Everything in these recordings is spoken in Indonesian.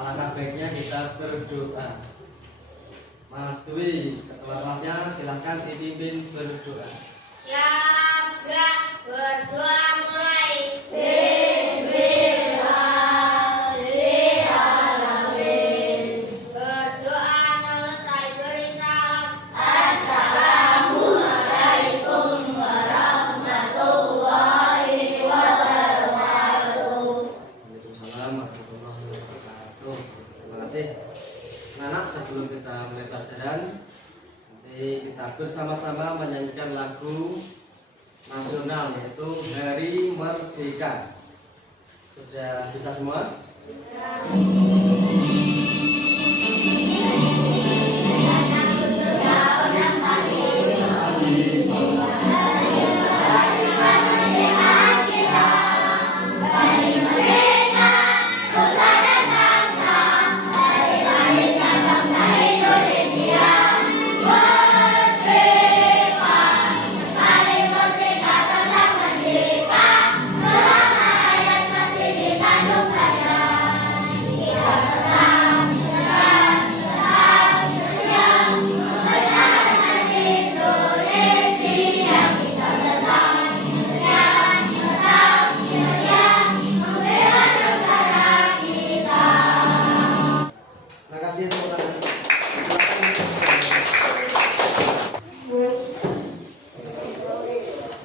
Alangkah baiknya kita berdoa. Mas Dwi, ketua kelasnya silahkan dipimpin berdoa. Ya, berdoa mulai. Berdoa selesai beri salam. Assalamualaikum warahmatullahi wabarakatuh. Waalaikumsalam warahmatullahi wabarakatuh. Terima kasih. Anak, sebelum kita mulai pelajaran, nanti kita bersama-sama menyanyikan lagu nasional yaitu Hari Merdeka. Sudah bisa semua?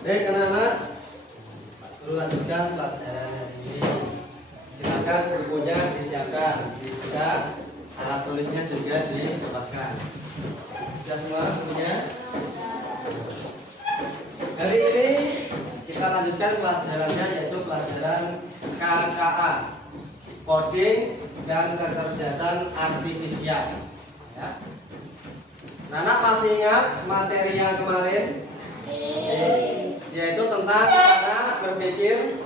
Baik anak-anak, dulu lanjutkan pelajaran ini. Silakan bukunya disiapkan, dibuka, alat tulisnya juga ditempatkan. Sudah semua bukunya? Hari ini kita lanjutkan pelajarannya yaitu pelajaran KKA, Coding dan Kecerdasan Artifisial. Ya. Anak masih ingat materi yang kemarin? Yaitu tentang cara berpikir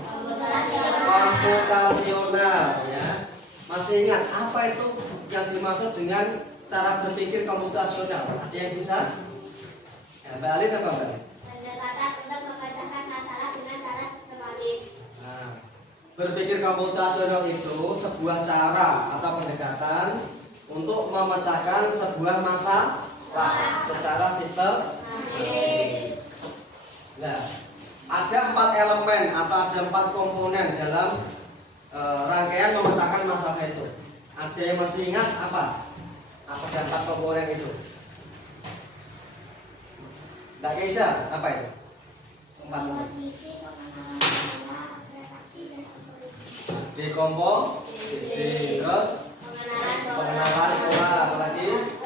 komputasional, ya. Masih ingat apa itu yang dimaksud dengan cara berpikir komputasional? Ada yang bisa? Ya, Mbak Alin apa Mbak? Pendekatan untuk memecahkan masalah dengan cara sistematis. Nah, berpikir komputasional itu sebuah cara atau pendekatan untuk memecahkan sebuah masalah secara sistematis. Nah, ada 4 elemen atau ada 4 komponen dalam rangkaian memecahkan masalah itu. Ada yang masih ingat apa? Apa ada 4 komponen itu? Mbak Keisha, apa itu? 4 komponen. Posisi, pengenalan masalah, interaksi, dan algoritma. Dekomposisi, terus pengenalan pola, apalagi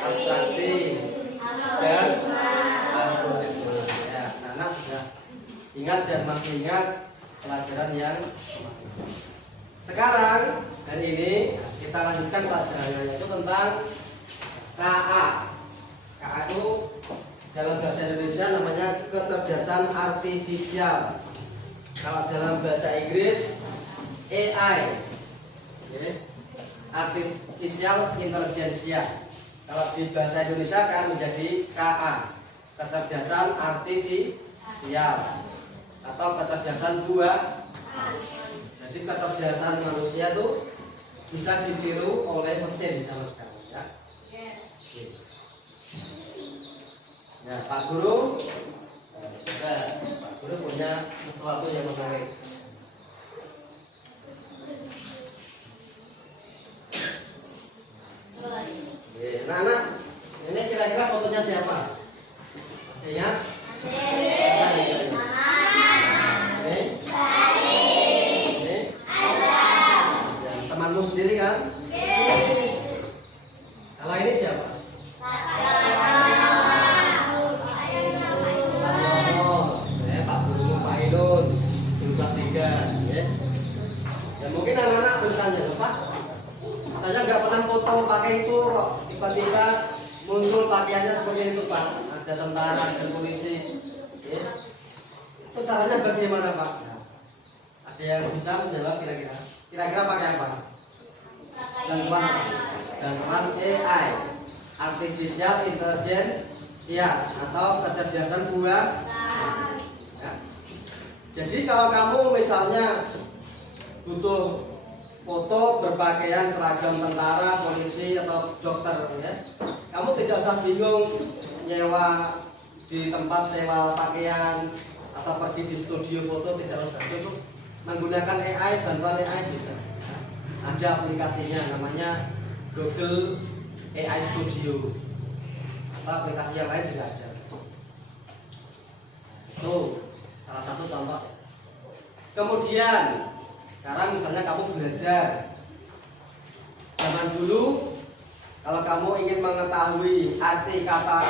abstraksi dan algoritma. Ya, Nana sudah ingat dan masih ingat pelajaran yang kemarin. Sekarang hari ini kita lanjutkan pelajarannya yaitu tentang KA. KA itu dalam bahasa Indonesia namanya kecerdasan artifisial. Kalau dalam bahasa Inggris AI, Artificial Intelligence. Kalau di bahasa Indonesia kan menjadi KA, kecerdasan artifisial atau kecerdasan buatan. Jadi kecerdasan manusia itu bisa ditiru oleh mesin sama sekali, ya. Nah, Pak Guru, Pak Guru punya sesuatu yang menarik. Nah, anak, ini kira-kira fotonya siapa? Masih ingat? Ini? Temanmu sendiri kan? Kalau ini siapa? Pak Guru, Pak Ilun, guru kelas 3. Ya mungkin anak-anak bertanya, Pak, saya nggak pernah foto pakai itu kok tiba-tiba muncul pakaiannya seperti itu Pak. Ada tentara dan polisi. Ya. Itu caranya bagaimana Pak? Nah, ada yang bisa menjawab kira-kira? Kira-kira pakai apa? Gangguan AI, Artificial Intelligence, atau kecerdasan buatan. Ya. Jadi kalau kamu misalnya butuh foto berpakaian seragam tentara, polisi atau dokter ya. Kamu tidak usah bingung nyewa di tempat sewa pakaian atau pergi di studio foto, tidak usah. Cukup menggunakan AI, bantuan AI bisa. Ada aplikasinya namanya Google AI Studio. Atau aplikasi yang lain juga ada. Itu salah satu contoh. Kemudian sekarang misalnya kamu belajar. Zaman dulu kalau kamu ingin mengetahui arti kata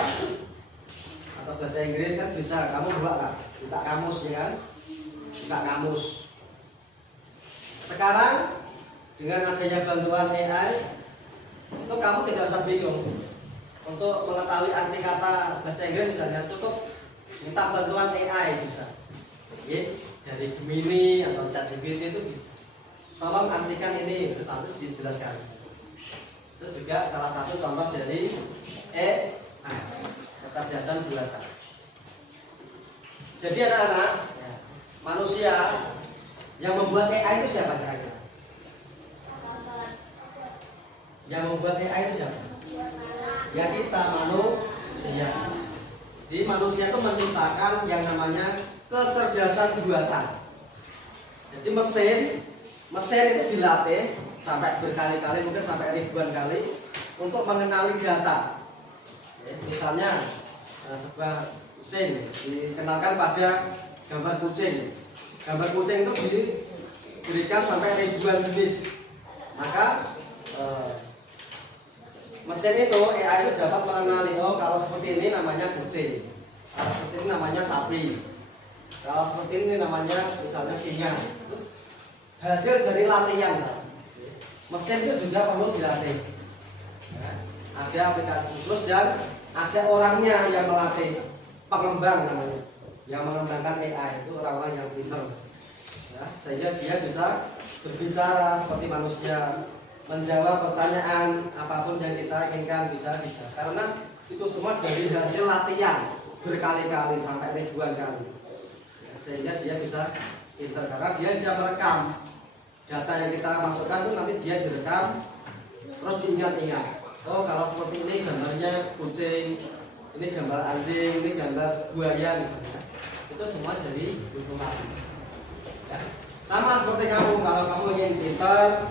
atau bahasa Inggris kan bisa kamu buka kamus ya kan? Buka kamus. Sekarang dengan adanya bantuan AI itu kamu tidak usah bingung. Untuk mengetahui arti kata bahasa Inggris misalnya cukup minta bantuan AI bisa. Oke, dari Gemini atau ChatGPT itu bisa. Tolong artikan ini, terus nanti dijelaskan. Itu juga salah satu contoh dari AI, kecerdasan buatan. Jadi anak-anak, manusia yang membuat AI itu siapa kira-kira? Yang membuat AI itu siapa? Ya kita manusia. Jadi manusia itu menciptakan yang namanya kecerdasan buatan. Jadi mesin itu dilatih sampai berkali-kali, mungkin sampai ribuan kali untuk mengenali data. Ya, misalnya sebuah mesin dikenalkan pada gambar kucing. Gambar kucing itu diberikan sampai ribuan jenis. Maka mesin itu AI itu dapat mengenali, oh kalau seperti ini namanya kucing, kalau seperti ini namanya sapi, kalau seperti ini namanya misalnya singa. Hasil dari latihan. Mesin itu juga perlu dilatih. Ada aplikasi khusus dan ada orangnya yang melatih, pengembang namanya, yang mengembangkan AI itu orang-orang yang pintar. Ya, sehingga dia bisa berbicara seperti manusia, menjawab pertanyaan apapun yang kita inginkan bisa. Karena itu semua dari hasil latihan berkali-kali sampai ribuan kali. Ya, sehingga dia bisa pintar karena dia bisa merekam data yang kita masukkan itu, nanti dia direkam terus diingat-ingat. Oh kalau seperti ini gambarnya kucing, ini gambar anjing, ini gambar buaya misalnya. Itu semua dari informasi. Ya. Sama seperti kamu, kalau kamu ingin pintar,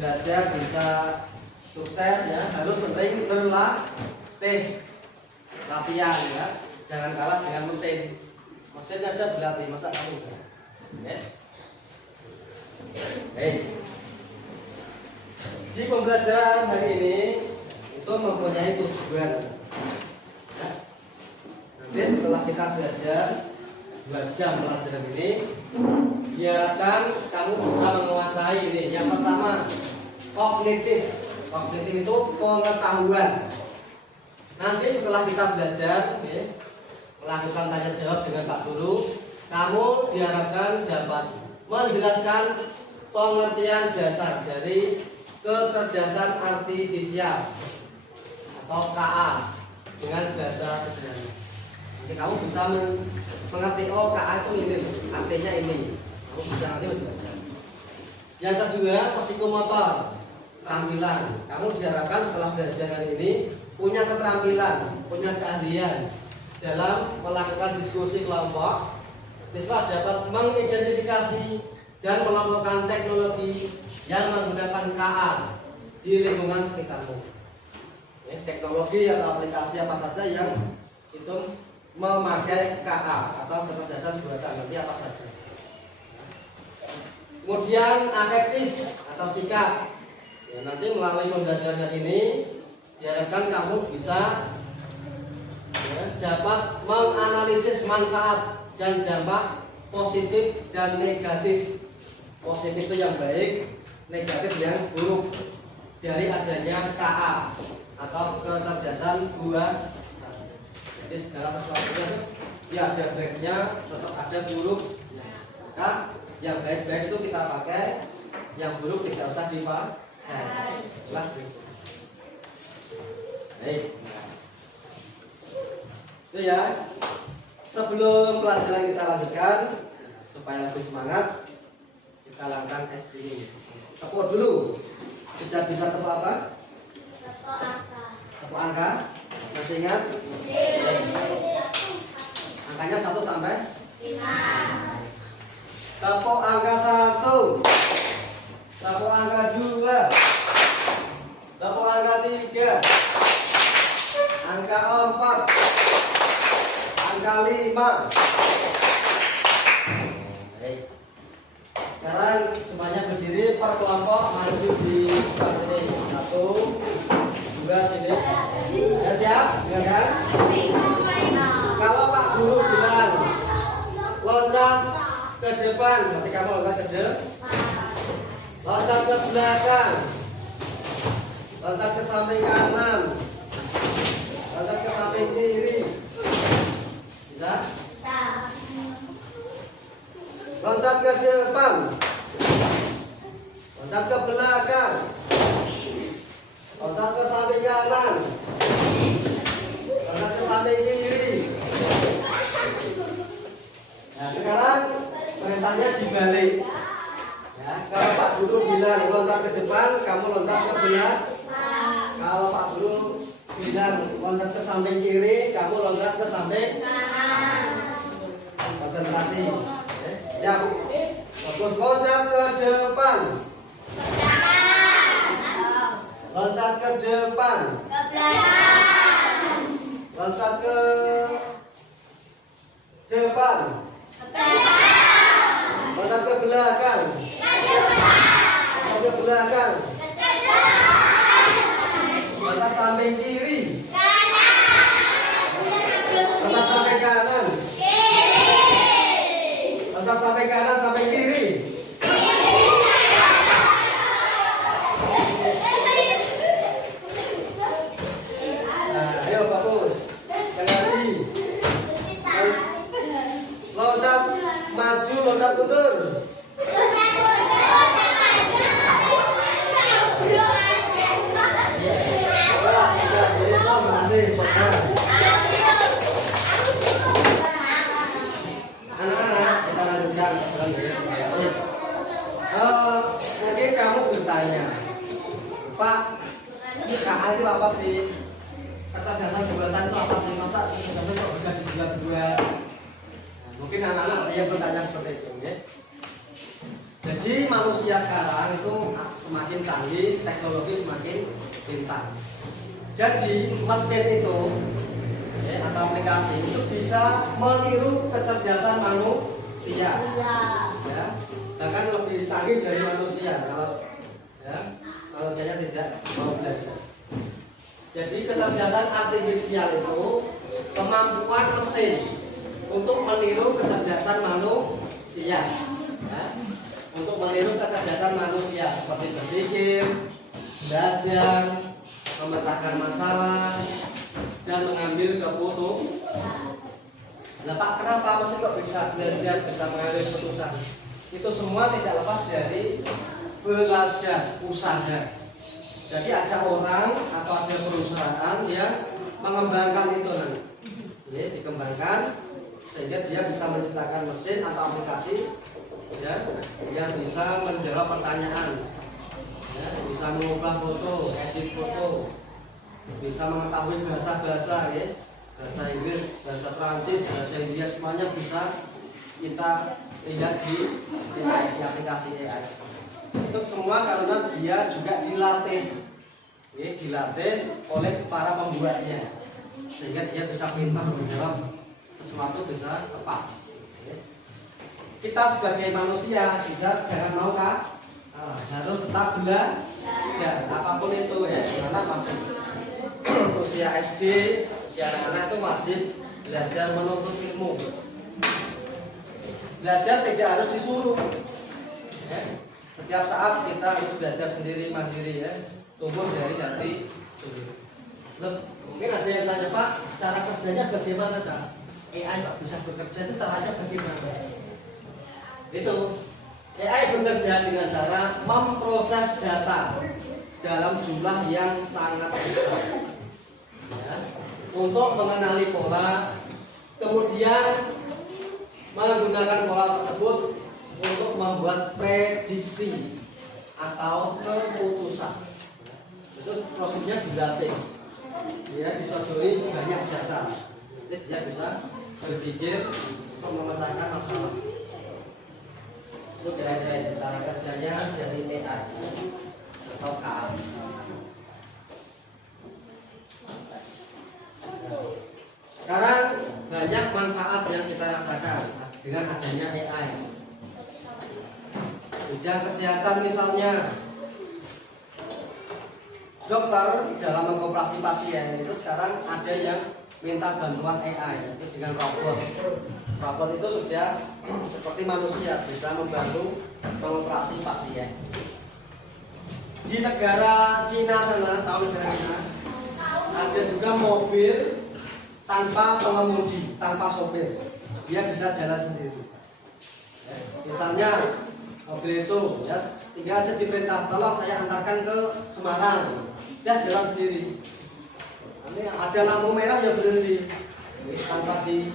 belajar bisa sukses ya, harus sering berlatih, latihan ya. Jangan kalah dengan mesin. Mesin aja berlatih, masa kamu enggak? Ya. Di pembelajaran hari ini itu mempunyai tujuan. Ya. Nanti setelah kita belajar 2 jam pelajaran ini, biarkan kamu bisa menguasai ini. Yang pertama, kognitif. Kognitif itu pengetahuan. Nanti setelah kita belajar, melakukan tanya jawab dengan Pak Guru, kamu diharapkan dapat menjelaskan pengertian dasar dari kecerdasan artifisial atau KA dengan bahasa sederhana. Jadi kamu bisa mengerti, oh KA itu ini, artinya ini. Kamu bisa nanti menjelaskan. Yang kedua, psikomotor, keterampilan. Kamu diharapkan setelah belajar hari ini punya keterampilan, punya keahlian dalam melakukan diskusi kelompok. Siswa dapat mengidentifikasi dan melakukan teknologi yang menggunakan KA di lingkungan sekitarmu. Ya, teknologi atau aplikasi apa saja yang itu memakai KA atau kecerdasan buatan, nanti apa saja. Kemudian afektif atau sikap. Ya, nanti melalui pembelajaran hari ini diharapkan kamu bisa dapat menganalisis manfaat dan dampak positif dan negatif. Positif itu yang baik, negatif yang buruk dari adanya KA atau kecerdasan buatan. Jadi segala sesuatunya dia ada baiknya, tetap ada buruk. Maka yang baik-baik itu kita pakai, yang buruk tidak usah dipakai. Jelas. Baik. Itu ya. Sebelum pelajaran kita lanjutkan, supaya lebih semangat, kita lakukan SPI. Tepuk dulu. Sudah bisa tepuk apa? Tepuk angka. Tepuk angka. Masih ingat? Angkanya 1 sampai 5. Tepuk angka 1. Tepuk angka 2. Tepuk angka 3. Angka 4. Angka 5. Baik. Sekarang semuanya berdiri per kelompok maju di depan sini. 1, 2 sini. Ya siap? Ya kan? Kalau Pak Guru bilang loncat ke depan, berarti kamu loncat ke depan. Loncat ke belakang. Loncat ke samping kanan. Loncat ke samping kiri. Bisa? Loncat ke depan. Loncat ke belakang. Loncat ke samping kanan. Loncat ke samping kiri. Nah, sekarang perintahnya dibalik. Ya, kalau Pak Guru bilang loncat ke depan, kamu loncat ke belakang. Kalau Pak Guru bilang loncat ke samping kiri, kamu loncat ke samping kanan. Konsentrasi. Ya, fokus. Loncat ke depan. Loncat ke depan. Loncat ke depan. Loncat ke belakang. Loncat ke belakang. Loncat samping kiri. Loncat sampai kanan. Loncat sampai kanan, sampai kiri. Nah, ayo bagus. Yang lagi. Loncat maju, loncat mundur. Anak-anak, kita lanjutkan. Mungkin kamu bertanya, Pak, KA itu apa sih? Kecerdasan buatan itu apa sih? Masa kecerdasan kok bisa dibuat-buat? Mungkin anak-anak ada yang bertanya seperti itu, ya. Jadi manusia sekarang itu semakin canggih, teknologi semakin pintar. Jadi mesin itu atau aplikasi itu bisa meniru kecerdasan manusia, ya. Bahkan lebih canggih dari manusia kalau saya tidak mau belajar. Jadi kecerdasan artifisial itu kemampuan mesin untuk meniru kecerdasan manusia, ya. Untuk meniru kecerdasan manusia seperti berpikir, belajar, memecahkan masalah, dan mengambil keputusan. Nah Pak, kenapa mesin kok bisa belajar, bisa mengambil keputusan? Itu semua tidak lepas dari belajar, usaha. Jadi ada orang atau ada perusahaan yang mengembangkan itu nanti, ya, dikembangkan sehingga dia bisa menciptakan mesin atau aplikasi, ya, yang bisa menjawab pertanyaan, ya, bisa mengubah foto, edit foto, bisa mengetahui bahasa-bahasa, ya, bahasa Inggris, bahasa Prancis, bahasa India, semuanya bisa kita lihat di aplikasi AI. Itu semua karena dia juga dilatih, ya, dilatih oleh para pembuatnya, sehingga dia bisa pintar menjawab sesuatu, bisa tepat. Ya. Kita sebagai manusia juga jangan mau harus tetap belajar apapun itu, ya, karena masih usia SD, usia anak-anak itu wajib belajar menuntut ilmu. Belajar tidak harus disuruh, ya. Setiap saat kita harus belajar sendiri, mandiri, ya, tumbuh dari hati sendiri. Mungkin ada yang tanya, Pak, cara kerjanya bagaimana, Pak? AI kok bisa bekerja, itu caranya bagaimana? Itu AI bekerja dengan cara memproses data dalam jumlah yang sangat besar, ya, untuk mengenali pola, kemudian menggunakan pola tersebut untuk membuat prediksi atau keputusan. Itu prosesnya dilatih. Dia disodori banyak data. Jadi dia bisa berpikir untuk memecahkan masalah. Itu kira-kira cara kerjanya dari AI atau KA. Sekarang banyak manfaat yang kita rasakan dengan adanya AI. Bidang kesehatan misalnya, dokter dalam mengoperasi pasien itu sekarang ada yang minta bantuan AI, itu dengan robot. Robot itu sudah seperti manusia, bisa membantu mengoperasi pasien. Di negara Cina sana, tahu negara Cina, ada juga mobil tanpa pengemudi, tanpa sopir, dia bisa jalan sendiri. Misalnya mobil itu, ya tinggal aja diperintah, tolong saya antarkan ke Semarang, dia jalan sendiri. Nanti ada lampu merah ya berhenti, tanpa di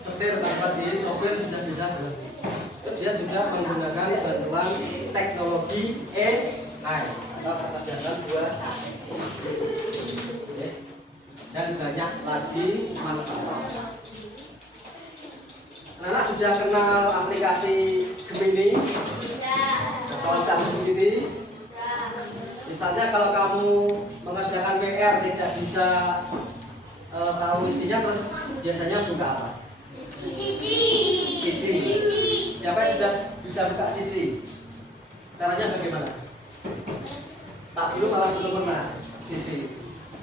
setir, tanpa di sopir sudah bisa berhenti. Dia juga menggunakan bantuan teknologi AI atau kecerdasan buatan. Dan banyak lagi manfaat. Anak sudah kenal aplikasi Gemini atau ChatGPT? Misalnya kalau kamu mengerjakan PR tidak bisa tahu isinya, terus biasanya buka apa? Cici. Siapa yang sudah bisa buka Cici? Caranya bagaimana? Tak dulu malah belum pernah Cici.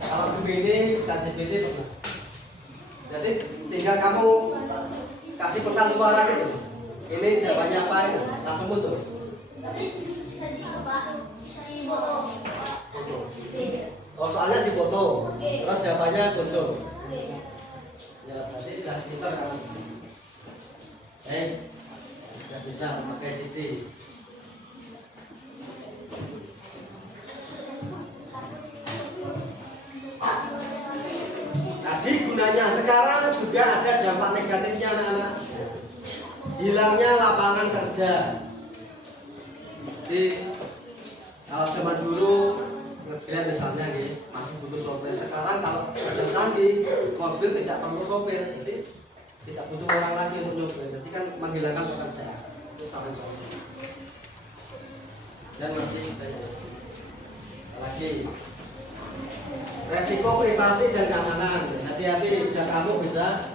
Kalau Gemini, ChatGPT pernah. Jadi tinggal kamu kasih pesan suara gitu. Ini jawabannya apa itu? Langsung muncul. Oh, soalnya di foto. Terus jawabannya muncul. Ya berarti sudah pintar kan? Sudah bisa pakai Cici. Tadi gunanya, sekarang juga ada dampak negatifnya anak-anak. Hilangnya lapangan kerja. Jadi kalau zaman dulu ngegrab misalnya nih, masih butuh sopir. Sekarang kalau sudah canggih, mobil tidak perlu sopir, jadi tidak butuh orang lagi untuk nyopir. Jadi kan menghilangkan pekerjaan. Itu salah satu. Dan masih banyak lagi. Resiko privasi dan keamanan. Hati-hati, jika kamu bisa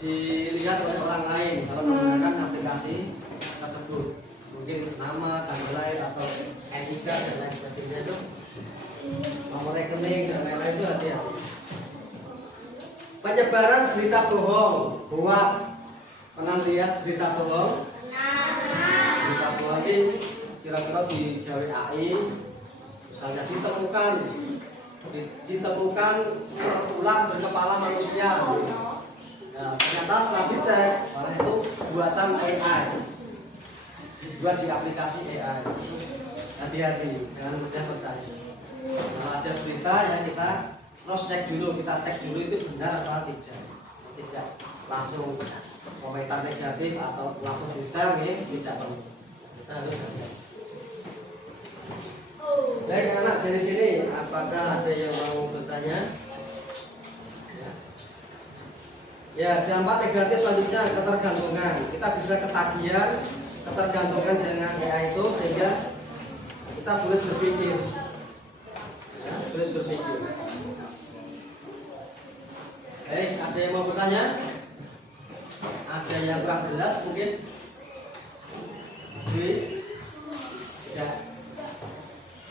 dilihat oleh orang lain kalau menggunakan aplikasi tersebut. Mungkin nama, tanggal lahir atau NIK dan lain sebagainya itu, nomor rekening dan lain-lain itu hati-hati. Penyebaran berita bohong, hoax. Pernah lihat berita bohong? Berita bohong ini kira-kira di gawe AI, misalnya ditemukan ular berkepala manusia. Nah, ternyata setelah dicek, malah itu buatan AI, dibuat di aplikasi AI. Hati-hati, jangan mudah percaya. Nah, ada berita yang kita cross check dulu, kita cek dulu itu benar atau tidak. Tidak langsung komentar negatif atau langsung di share nih, tidak perlu. Kita harus hati-hati. Baik anak, dari sini apakah ada yang mau bertanya? Ya, dampak negatif selanjutnya ketergantungan. Kita bisa ketagihan, ketergantungan dengan AI itu sehingga kita sulit berpikir. Ya, sulit berpikir. Baik, ada yang mau bertanya? Ada yang kurang jelas mungkin? Ya.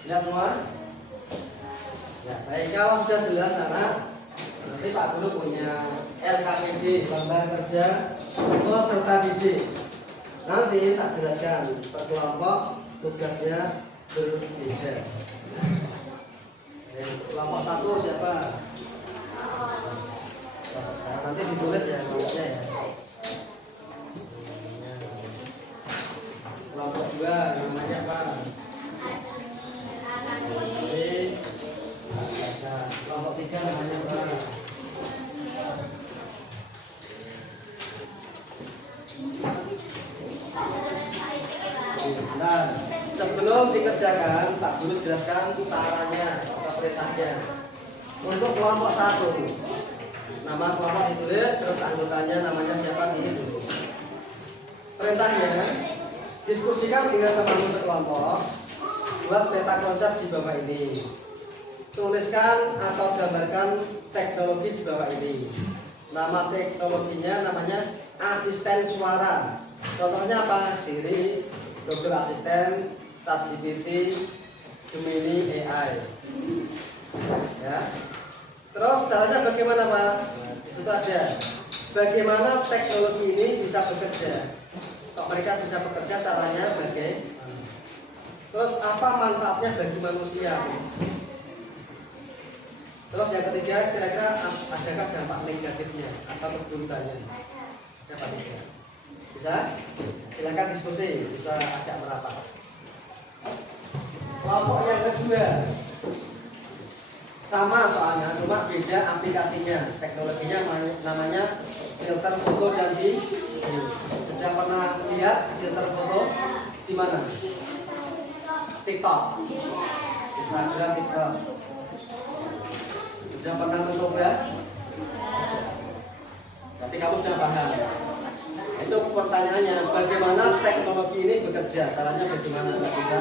Jelas semua? Ya, baik, kalau sudah jelas anak, nanti Pak Guru punya LKPD, lembar kerja peserta didik. Nanti tak jelaskan per kelompok tugasnya berbeda. Kelompok 1 siapa? Nanti ditulis ya kelompoknya ya. Kelompok 2 namanya apa? Kelompok 3 namanya apa? Nah, sebelum dikerjakan kerjakan, Pak Guru jelaskan caranya atau perintahnya. Untuk kelompok 1, nama kelompok ditulis, terus anggotanya namanya siapa ditulis. Perintahnya, diskusikan dengan teman sekelompok, buat peta konsep di bawah ini. Tuliskan atau gambarkan teknologi di bawah ini. Nama teknologinya namanya asisten suara. Contohnya apa? Siri, Google Assistant, ChatGPT, Gemini AI. Ya. Terus caranya bagaimana, Pak? Di situ ada bagaimana teknologi ini bisa bekerja. Kok mereka bisa bekerja, caranya bagaimana? Terus apa manfaatnya bagi manusia? Terus yang ketiga, kira-kira adakah dampak negatifnya atau keburukannya? Dapat tiga. Bisa? Silakan diskusi, bisa agak merapat. Kelompok yang kedua, sama soalnya, cuma beda aplikasinya. Teknologinya namanya filter foto dan video. Sudah pernah lihat filter foto di mana? TikTok, Instagram, TikTok. Sudah pernah mencoba? Tapi kamu sudah paham. Itu pertanyaannya, bagaimana teknologi ini bekerja? Caranya bagaimana bisa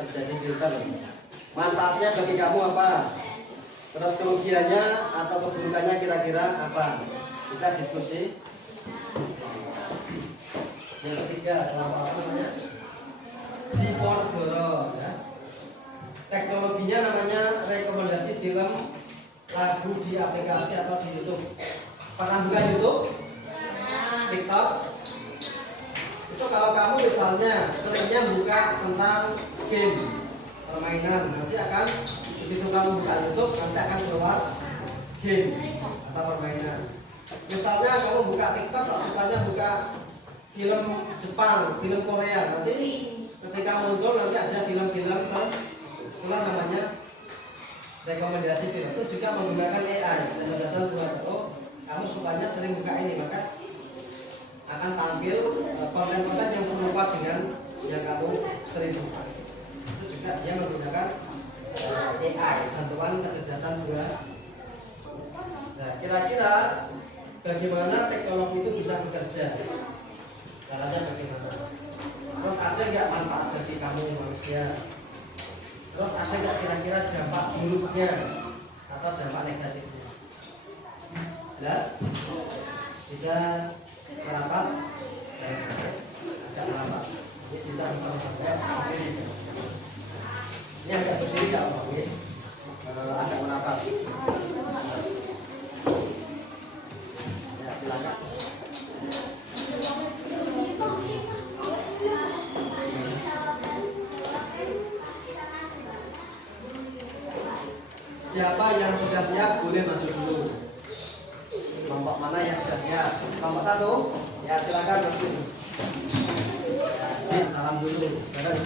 terjadi filter? Manfaatnya bagi kamu apa? Terus kerugiannya atau keburukannya kira-kira apa? Bisa diskusi. Yang ketiga, apa namanya? Diponegoro, ya. Teknologinya namanya rekomendasi film, lagu di aplikasi atau di YouTube. Pernah buka YouTube? TikTok? Itu kalau kamu misalnya seringnya buka tentang game, permainan, nanti akan begitu kamu buka YouTube nanti akan keluar game atau permainan. Misalnya kamu buka TikTok kok sukanya buka film Jepang, film Korea, nanti ketika muncul nanti ada film-film tertular namanya rekomendasi film. Itu juga menggunakan AI, kecerdasan buatan. Oh, kamu sukanya sering buka ini, maka akan tampil konten-konten yang serupa dengan yang kamu sering buka. Itu juga dia menggunakan AI, bantuan kecerdasan buatan. Nah, kira-kira bagaimana teknologi itu bisa bekerja? Caranya bagaimana? Terus ada nggak manfaat bagi kamu manusia? Terus ada nggak kira-kira dampak buruknya atau dampak negatifnya? Jelas? Bisa merapat? Agak merapat. Ini bisa bersama-sama berdiri. Ini agak berdiri nggak apa-apa? Agak merapat. Ya, silakan. Siapa yang sudah siap boleh maju dulu. Kelompok mana yang sudah siap? Kelompok 1, ya silakan maju. Ya, salam dulu. Bareng.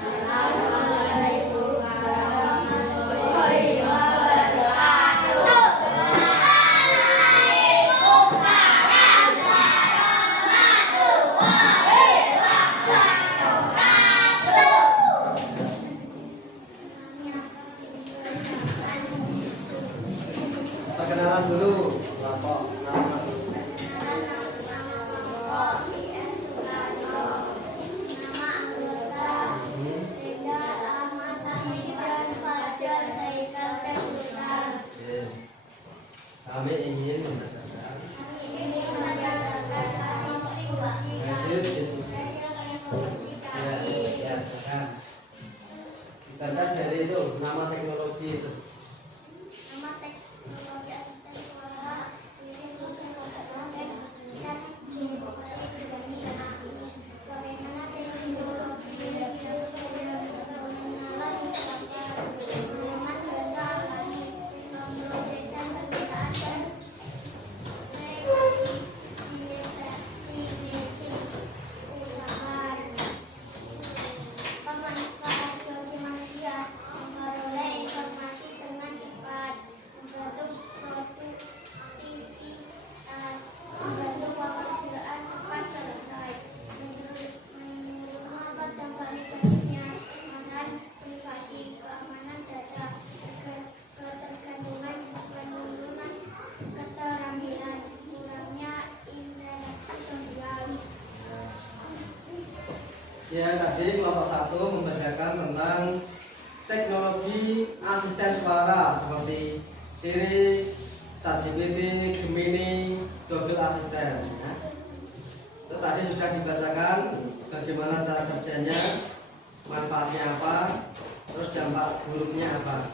Assalamualaikum warahmatullahi wabarakatuh. Perkenalan dulu, kelompok nama. Kami ingin membicarakan hasil diskusi. Ya, kan. Kita lihat dari itu nama teknologi itu. Nama teknologi asisten suara ini bagaimana teknologi bisa mengenal dengan bahasa kami memproseskan perbedaan dan pemanfaatan bagi manusia memperoleh informasi tentang Ya, tadi kelompok 1 membelajarkan tentang teknologi asisten suara seperti Siri, ChatGPT, Gemini, Google Assistant. Ya. Itu tadi sudah dibacakan bagaimana cara kerjanya, manfaatnya apa, terus dampak buruknya apa.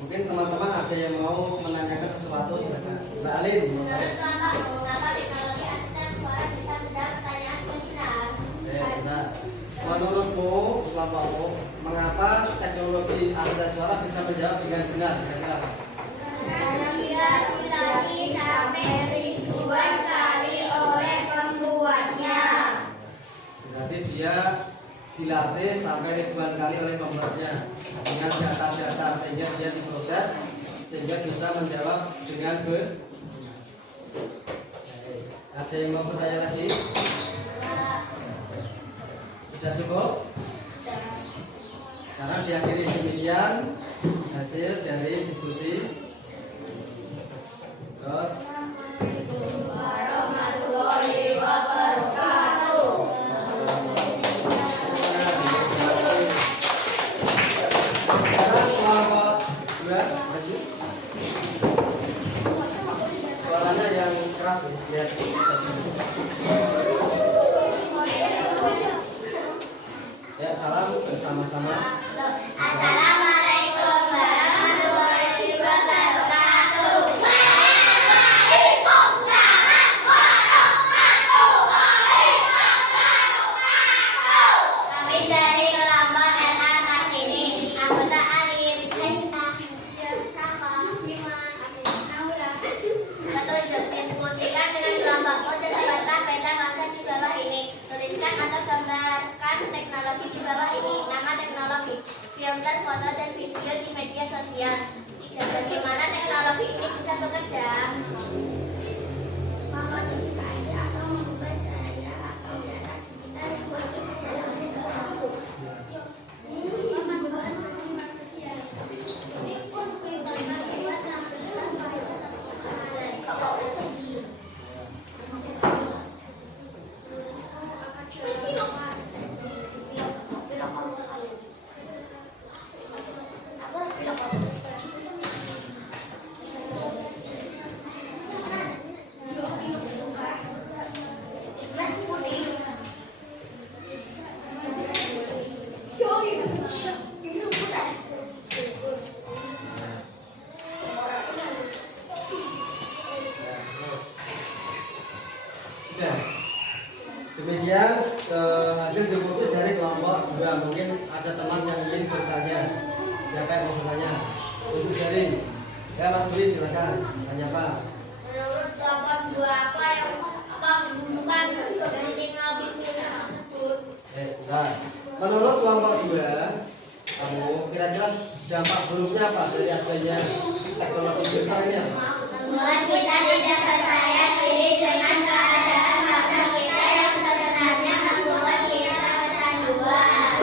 Mungkin teman-teman ada yang mau menanyakan sesuatu, silakan. Mbak Alin. Menurut kelompokmu, mengapa teknologi asisten suara bisa menjawab pertanyaan benar? Benar. Menurutmu, kelompokmu, mengapa teknologi asisten suara bisa menjawab dengan benar? Kira-kira apa? Karena dia dilatih sampai ribuan kali oleh pembuatnya. Berarti dia dilatih sampai ribuan kali oleh pembuatnya dengan data-data sehingga dia diproses sehingga bisa menjawab dengan benar. Ada yang mau bertanya lagi? Sudah cukup? Sekarang diakhiri demikian hasil dari diskusi. Terus Warahmatullahi wabarakatuh. sekarang kelompok 2 maju. Suaranya yang keras ya. Ya, salam bersama-sama. Assalamualaikum warahmatullahi wabarakatuh. Kami dari kelompok LA Kartini, anggota Alif, Raisa, Safa, Iman, Naura. Ketujuh, diskusikan dengan kelompokmu tentang beda konsep di bawah ini. Tuliskan atau gambarkan teknologi di bawah ini. Nama teknologi, filter, foto, dan video di media sosial. 3. Bagaimana teknologi ini bisa bekerja? Memodifikasi atau mengubah cahaya atau jarak sekitar Sudah. Demikian hasil diskusi dari kelompok 2. Mungkin ada teman yang ingin bertanya. Siapa yang mau bertanya? Untuk sharing. Ya, Mas Budi silakan. Tanya apa? Menurut kelompok 2 apa yang keburukan dari teknologi tersebut? Nah, menurut kelompok 2, kamu kira-kira dampak buruknya apa dari adanya teknologi digital ini? Membuat kita tidak percaya diri dengan keadaan masa kita yang sebenarnya, membuat kita kecanduan.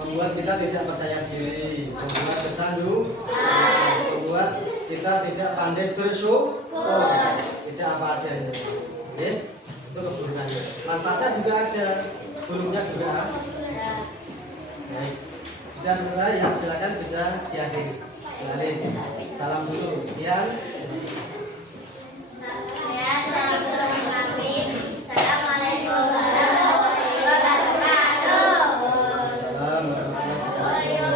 Membuat kita tidak percaya diri, membuat kecanduan, membuat kita tidak pandai bersyukur, tidak apa adanya. Oke, itu keburukannya. Manfaatnya juga ada, buruknya juga. Baik, sudah selesai ya, silakan bisa diakhiri. Balik, salam dulu, sekian. Saya telah berpamit. Assalamualaikum warahmatullahi wabarakatuh. Salam warahmatullahi Assalamualaikum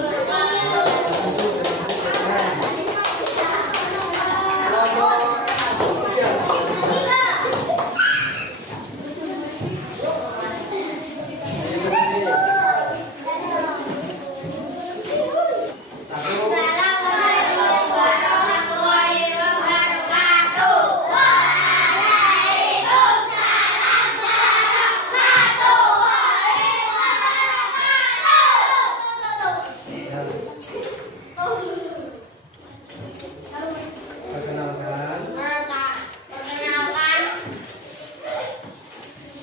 warahmatullahi wabarakatuh. Waalaikumsalam warahmatullahi wabarakatuh. Perkenalkan, Perkenalkan,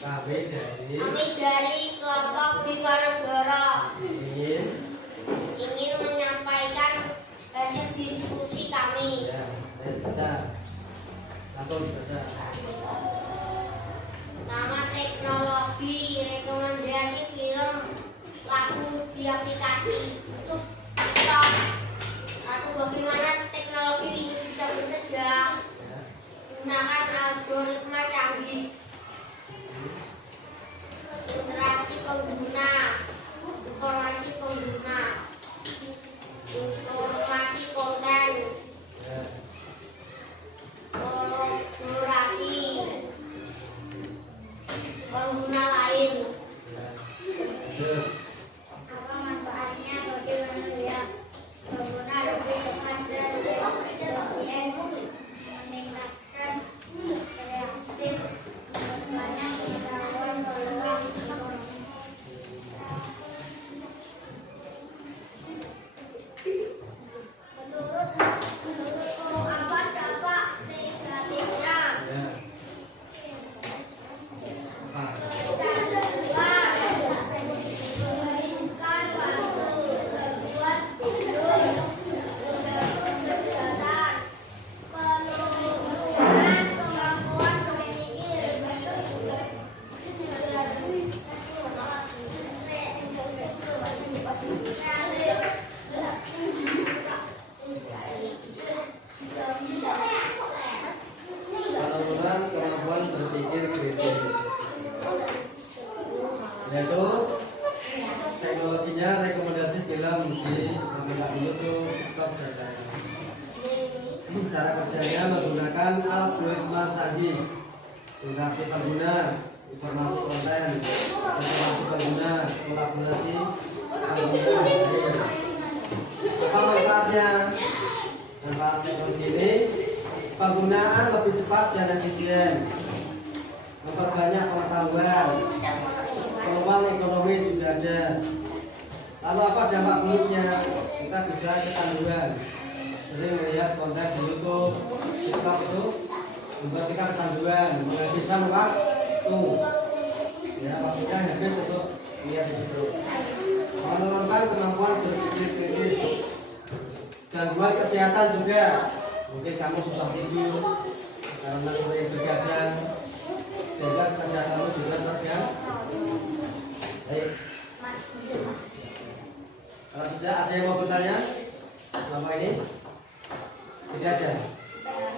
kami kami dari kelompok Diponegoro ingin ingin menyampaikan hasil diskusi kami. ya, baca. Langsung dibaca. Pertama, teknologi rekomendasi Gunakan algoritma canggih. Interaksi pengguna, informasi pengguna, informasi konten, kolaborasi pengguna lain. Apa manfaatnya bagi manusia? Pengguna lebih cepat dan efisien, meningkatkan kreatif, banyak pengetahuan peluang ekonomi. Menurutmu apa dampak negatifnya? Menghabiskan waktu, membuat video, kegiatan, penurunan kemampuan berpikir. Penurunan kemampuan berpikir kritis, yaitu teknologinya rekomendasi film di aplikasi YouTube, TikTok, dan lain-lain. Cara kerjanya menggunakan algoritma canggih, interaksi pengguna, informasi konten, informasi pengguna, kolaborasi pengguna. Apa manfaatnya? Manfaat teknologi ini penggunaan lebih cepat dan efisien, memperbanyak pengetahuan, peluang ekonomi juga ada. Lalu apa dampak buruknya? Kita bisa kecanduan, sering melihat konten di YouTube, TikTok itu membuat kita kecanduan, menghabiskan waktu. Ya, waktunya habis untuk melihat itu. Menurunkan kemampuan berpikir kritis, gangguan kesehatan juga. Mungkin kamu susah tidur karena sering begadang, sehingga kesehatanmu juga terganggu. Baik. Kalau sudah ada yang mau bertanya selama ini, tidak ada.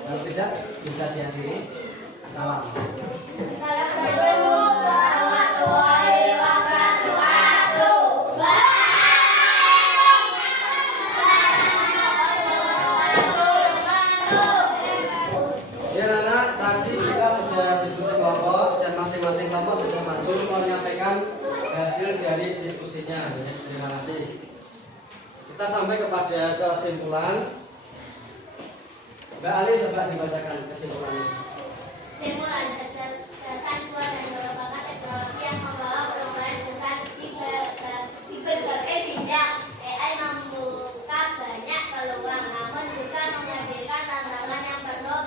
Kalau tidak, bisa diakhiri. Salam. Assalamualaikum warahmatullahi wabarakatuh. Ya anak, tadi kita sudah diskusi kelompok dan masing-masing kelompok sudah maju menyampaikan hasil dari diskusinya. Terima kasih. Kita sampai kepada kesimpulan. Mbak Ali coba dibacakan kesimpulannya. Kesimpulan kecerdasan buat dan pengembangan teknologi yang membawa perubahan besar di berbagai bidang. AI membuka banyak peluang, namun juga menghadirkan tantangan yang perlu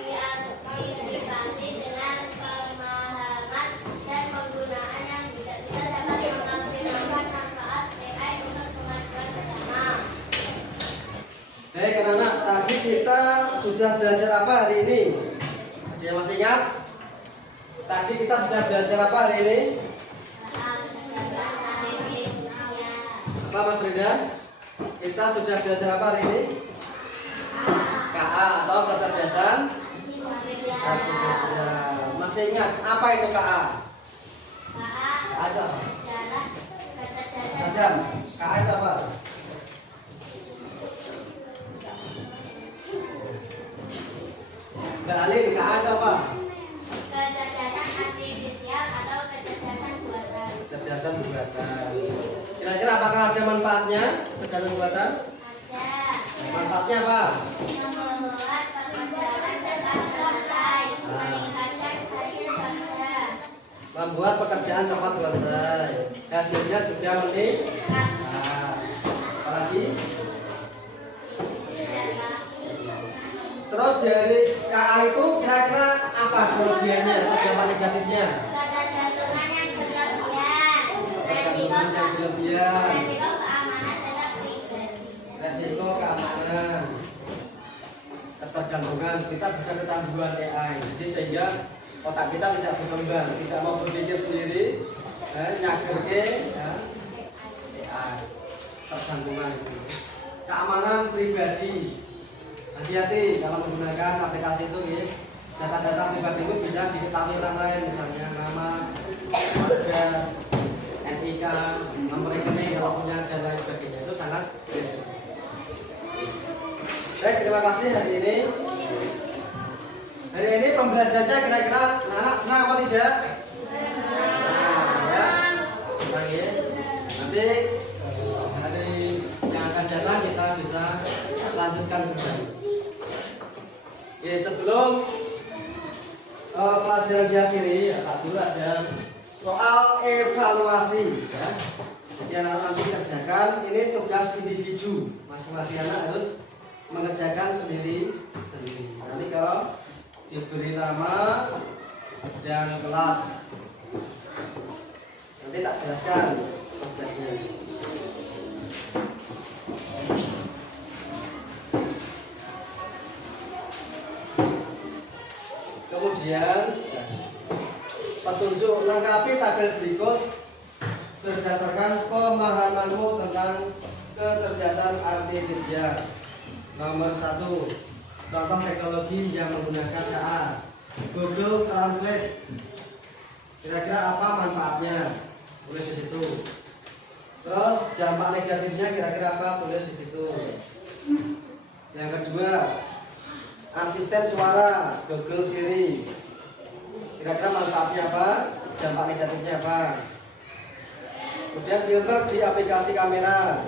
diantisipasi dengan pemahaman dan penggunaan yang bijak. Kita dapat memaksimalkan manfaat AI untuk kemajuan bersama. Baik anak-anak, tadi kita sudah belajar apa hari ini? Ada yang masih ingat? Tadi kita sudah belajar apa hari ini? Apa Mas Brenda? Kita sudah belajar apa hari ini? KA atau kecerdasan artifisial. Masih ingat apa itu KA? KA itu apa? Kecerdasan. KA itu apa? Mbak Ali, KA itu apa? Kecerdasan artifisial atau kecerdasan buatan. Kecerdasan buatan. Kira-kira apakah ada manfaatnya kecerdasan buatan? Ada. Manfaatnya apa? Membuat pekerjaan cepat selesai, meningkatkan hasil kerja. Membuat pekerjaan cepat selesai. Hasilnya juga meningkat. Apalagi? Terus dari KA itu kira-kira apa kelebihannya atau dampak negatifnya? Ketergantungan yang berlebihan, resiko keamanan data pribadi. Resiko keamanan, ketergantungan, kita bisa kecanduan AI. Jadi sehingga otak kita tidak berkembang, tidak mau berpikir sendiri, nyagerke AI, tergantungan itu. Keamanan pribadi. Hati-hati kalau menggunakan aplikasi itu ya. Data-data pribadi itu bisa diketahui orang lain, misalnya nama, warga, NIK, nomor rekening kalau punya dan lain sebagainya, itu sangat beresiko. Baik, terima kasih hari ini. Hari ini pembelajarannya kira-kira anak senang apa tidak? Nah, ya. Senang ya. Nanti hari yang akan datang kita bisa lanjutkan kembali. Ya, sebelum pelajaran diakhiri, ya, dulu ada soal evaluasi. Ya. Jadi anak nanti kerjakan, ini tugas individu. Masing-masing anak harus mengerjakan sendiri. Nanti kalau diberi nama dan kelas, nanti tak jelaskan tugasnya. Kemudian petunjuk lengkapi tabel berikut berdasarkan pemahamanmu tentang kecerdasan artifisial. Nomor 1, contoh teknologi yang menggunakan KA. Google Translate. Kira-kira apa manfaatnya? Tulis di situ. Terus dampak negatifnya kira-kira apa? Tulis di situ. Yang kedua, asisten suara Google Siri. Kira-kira manfaatnya apa? Dampak negatifnya apa? Kemudian filter di aplikasi kamera.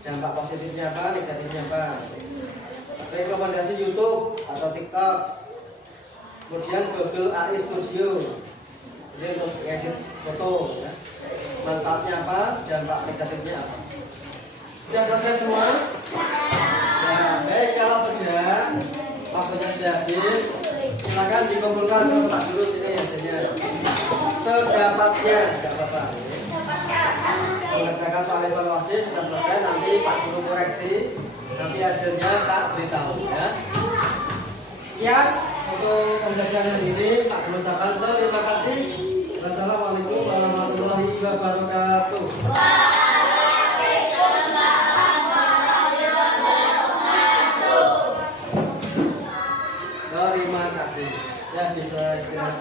Dampak positifnya apa? Negatifnya apa? Rekomendasi YouTube atau TikTok. Kemudian Google AI Studio. Ini untuk edit foto. Ya. Manfaatnya apa? Dampak negatifnya apa? Sudah selesai semua? Ya, baik, kalau sudah waktunya sudah habis, silakan dikumpulkan sama Pak Guru sini hasilnya. Sedapatnya, tidak apa-apa. Mengerjakan soal evaluasi sudah selesai, nanti Pak Guru koreksi, nanti hasilnya tak beritahu. Ya. Sekian untuk pembelajaran ini, Pak Guru ucapkan terima kasih. Wassalamualaikum warahmatullahi wabarakatuh. Terima kasih. Ya, bisa istirahat.